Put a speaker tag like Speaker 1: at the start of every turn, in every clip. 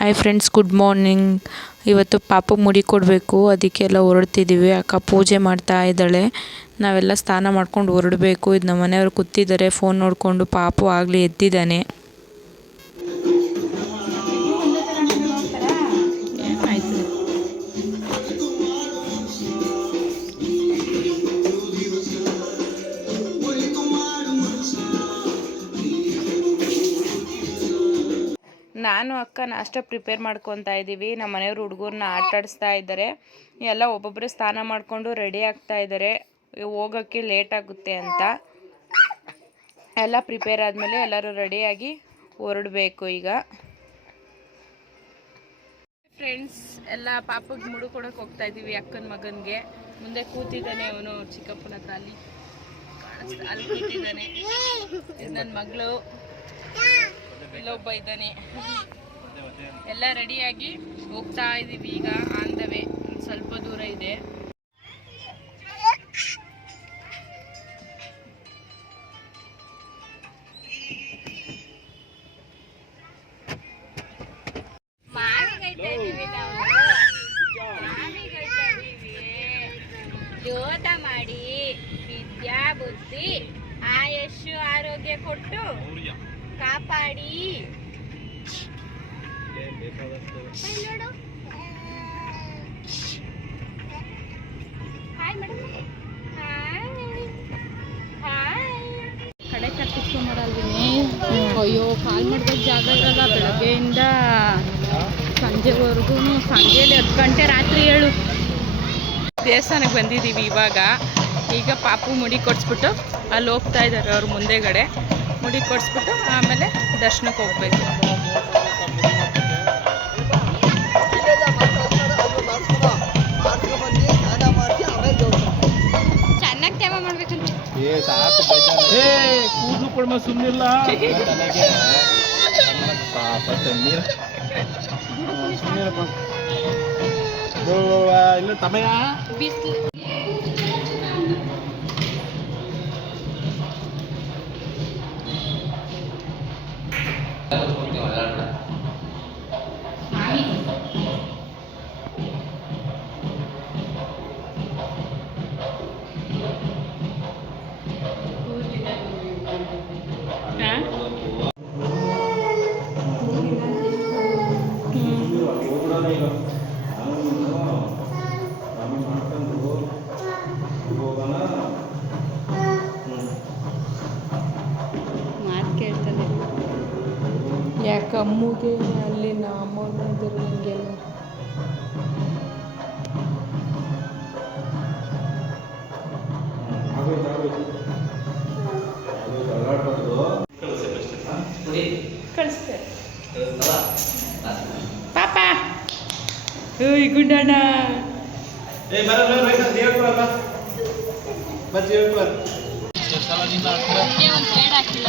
Speaker 1: Hi friends good morning ಇವತ್ತು ಪಾಪ ಮುಡಿ ಕೊಡಬೇಕು, ಅದಕ್ಕೆಲ್ಲ ಹೊರಡ್ತಿದ್ದೀವಿ ಅಕ್ಕ ಪೂಜೆ ಮಾಡ್ತಾ ಇದ್ದಾಳೆ. ನಾವೆಲ್ಲ ಸ್ನಾನ ಮಾಡ್ಕೊಂಡು ಹೊರಡಬೇಕು. ಇದು ನಮ್ಮ ಮನೆಯವ್ರು ಕೂತಿದ್ದಾರೆ ಫೋನ್ ನೋಡಿಕೊಂಡು ಪಾಪು ಆಗಲಿ ಎದ್ದಿದ್ದಾನೆ. ನಾನು ಅಕ್ಕ ನಾಷ್ಟ ಪ್ರಿಪೇರ್ ಮಾಡ್ಕೊತಾ ಇದ್ದೀವಿ. ನಮ್ಮ ಮನೆಯವ್ರು ಹುಡುಗರನ್ನ ಆಟಾಡಿಸ್ತಾ ಇದ್ದಾರೆ. ಎಲ್ಲ ಒಬ್ಬೊಬ್ಬರು ಸ್ನಾನ ಮಾಡಿಕೊಂಡು ರೆಡಿ ಆಗ್ತಾ ಇದ್ದಾರೆ. ಹೋಗೋಕ್ಕೆ ಲೇಟ್ ಆಗುತ್ತೆ ಅಂತ. ಎಲ್ಲ ಪ್ರಿಪೇರ್ ಆದಮೇಲೆ ಎಲ್ಲರೂ ರೆಡಿಯಾಗಿ ಹೊರಡಬೇಕು ಈಗ. ಫ್ರೆಂಡ್ಸ್ ಎಲ್ಲ ಪಾಪಗೆ ಮುಡು ಹೋಗ್ತಾ ಇದ್ದೀವಿ ಅಕ್ಕನ ಮಗನಿಗೆ. ಮುಂದೆ ಕೂತಿದ್ದಾನೆ ಅವನು ಚಿಕ್ಕಪ್ಪನ ಹತ್ರ ಅಲ್ಲಿ ಅಲ್ಲಿ ನನ್ನ ಮಗಳು. ಇಲ್ಲೊಬ್ಬ ಇದ್ದಾನೆ. ಎಲ್ಲ ರೆಡಿಯಾಗಿ ಹೋಗ್ತಾ ಇದೀವಿ ಈಗ ಆನ್ ದ ವೇ ಸ್ವಲ್ಪ ದೂರ ಇದೆ.
Speaker 2: ಜೋತ ಮಾಡಿ, ವಿದ್ಯಾ ಬುದ್ಧಿ, ಆಯಸ್ಸು, ಆರೋಗ್ಯ ಕೊಟ್ಟು. ಕಾಪಾಡಿ.
Speaker 3: ಕಡೆ ಕಟ್ಟಿಸ್ಕೊಂಬರಲ್ವಿನಿ? ಅಯ್ಯೋ, ಕಾಲ್ ಮಾಡ್ಬೇಕು ಜಾಗ ಇರಲ್ಲ. ಬೆಳಗ್ಗೆಯಿಂದ ಸಂಜೆವರೆಗೂ ಸಂಜೆಲಿ ಹತ್ತು ಗಂಟೆ ರಾತ್ರಿ ಏಳು.
Speaker 1: ದೇವಸ್ಥಾನಕ್ಕೆ ಬಂದಿದ್ದೀವಿ ಇವಾಗ. ಈಗ ಪಾಪು ಮುಡಿ ಕೊಡಿಸ್ಬಿಟ್ಟು ಅಲ್ಲಿ ಹೋಗ್ತಾ ಇದ್ದಾರೆ ಅವ್ರ ಮುಂದೆಗಡೆ. ಮುಡಿ ಕೊಡಿಸ್ಬಿಟ್ಟು ಆಮೇಲೆ ದರ್ಶನಕ್ಕೆ ಹೋಗ್ಬೇಕು.
Speaker 2: ಚೆನ್ನಾಗಿ ತೇವ ಮಾಡ್ಬೇಕಂತ
Speaker 4: ಏ ಕೂದಲು ಕೊಡ್ಮ ಸುಮ್ಮನಿಲ್ಲ ಪಾಪ ತಣ್ಣೀರ್. ಸುಮ್ಮನಿರಪ್ಪ ಇಲ್ಲ ತಮಯ?
Speaker 2: ಬಿಸಿಲು.
Speaker 1: ಯಾಕೆ ಅಮ್ಮಗೆ ಅಲ್ಲಿ ಅಮ್ಮನಿದ್ರು ಹಿಂಗೆಲ್ಲ ಕಳಿಸ್ತೇವೆ ಓಯ್ ಗುಂಡಣ್ಣ.
Speaker 4: ಏ ಬರ ಬರ ದೇವ್ರ ಬರ ಬರ ದೇವ್ರ ಬರ ಸಲ ನಿನ್ನ
Speaker 2: ಒಂದು ಪ್ಲೇಟ್ ಹಾಕಿಲ್ಲ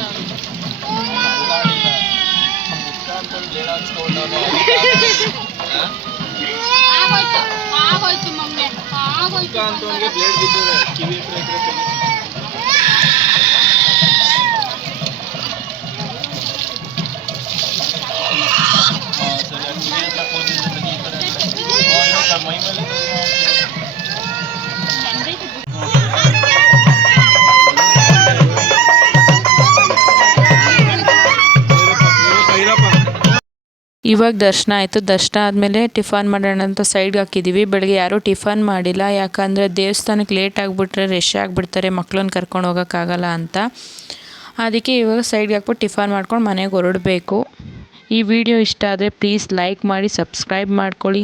Speaker 2: ಆಗೋಯ್ತು ಆಗೋಯ್ತು ಮಮ್ಮಿ ಆಗೋಯ್ತು.
Speaker 4: ಅಂತವನಿಗೆ ಬ್ಲೇಡ್ ಬಿದ್ದಿದೆ ಕಿವಿ ಹತ್ರ
Speaker 1: ಇವಾಗ ದರ್ಶನ ಆಯಿತು. ದರ್ಶನ ಆದಮೇಲೆ ಟಿಫನ್ ಮಾಡೋಣ ಅಂತ ಸೈಡ್ಗೆ ಹಾಕಿದ್ದೀವಿ ಬೆಳಗ್ಗೆ ಯಾರೂ ಟಿಫನ್ ಮಾಡಿಲ್ಲ. ಯಾಕಂದರೆ ದೇವಸ್ಥಾನಕ್ಕೆ ಲೇಟ್ ಆಗಿಬಿಟ್ರೆ ರಶ್ ಆಗಿಬಿಡ್ತಾರೆ. ಮಕ್ಳನ್ನ ಕರ್ಕೊಂಡು ಹೋಗೋಕ್ಕಾಗಲ್ಲ ಅಂತ. ಅದಕ್ಕೆ ಇವಾಗ ಸೈಡ್ಗೆ ಹಾಕ್ಬಿಟ್ಟು ಟಿಫನ್ ಮಾಡ್ಕೊಂಡು ಮನೆಗೆ ಹೊರಡಬೇಕು. ಈ ವಿಡಿಯೋ ಇಷ್ಟ ಆದರೆ ಪ್ಲೀಸ್ ಲೈಕ್ ಮಾಡಿ ಸಬ್ಸ್ಕ್ರೈಬ್ ಮಾಡ್ಕೊಳ್ಳಿ.